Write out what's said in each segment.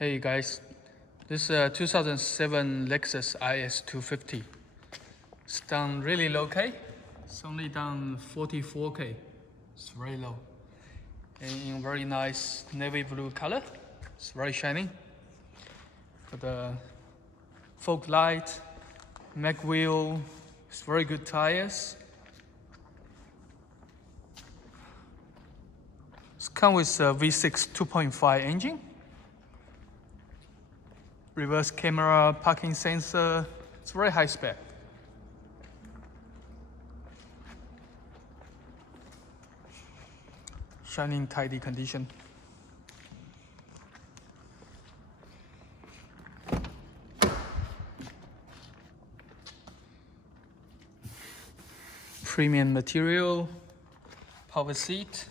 Hey guys, this is a 2007 Lexus IS250. It's done really low K. It's only done 44K. It's very low. And in very nice navy blue color. It's very shiny. Got the fog light, MIG wheel. It's very good tires. It's come with a V6 2.5 engine. Reverse camera, parking sensor. It's very high spec. Shining, tidy condition. Premium material, power seat,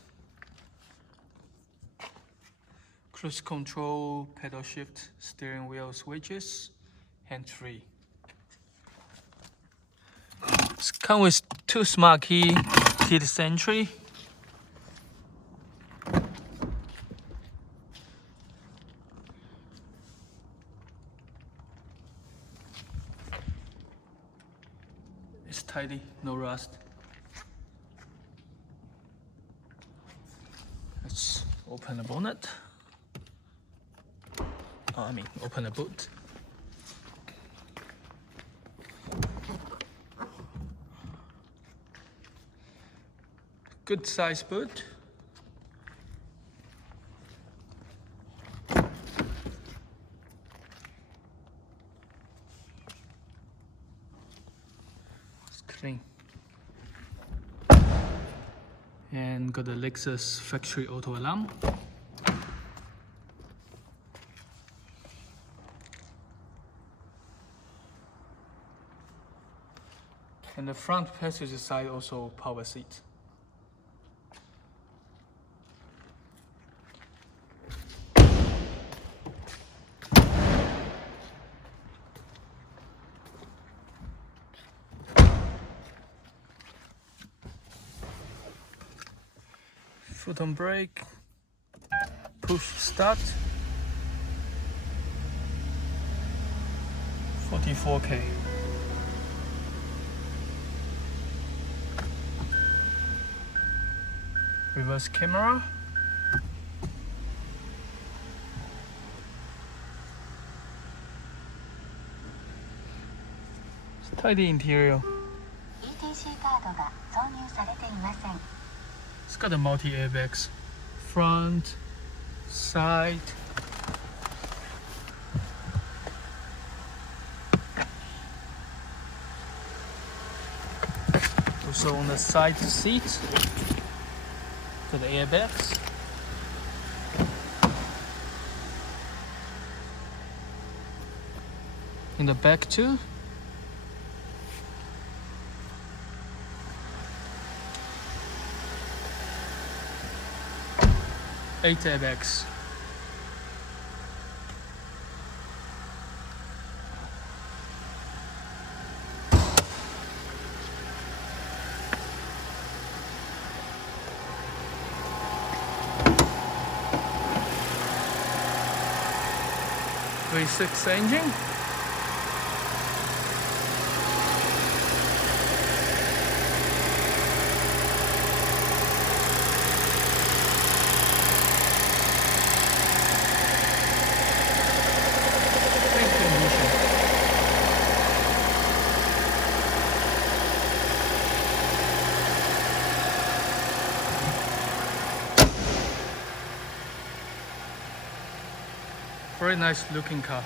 cruise control, pedal shift, steering wheel switches, hands-free. It's come with 2 smart key, keyless entry. It's tidy, no rust. Let's open the bonnet. Open the boot. Good size boot. It's clean. And got the Lexus factory auto alarm. And the front passenger side also power seat. Foot on brake, push start, 44K. Reverse camera. It's tidy interior. It's got a multi airbags, front, side. Also on the side seat. To the airbags. In the back too. Eight airbags. V6 engine. Great condition. Very nice looking car.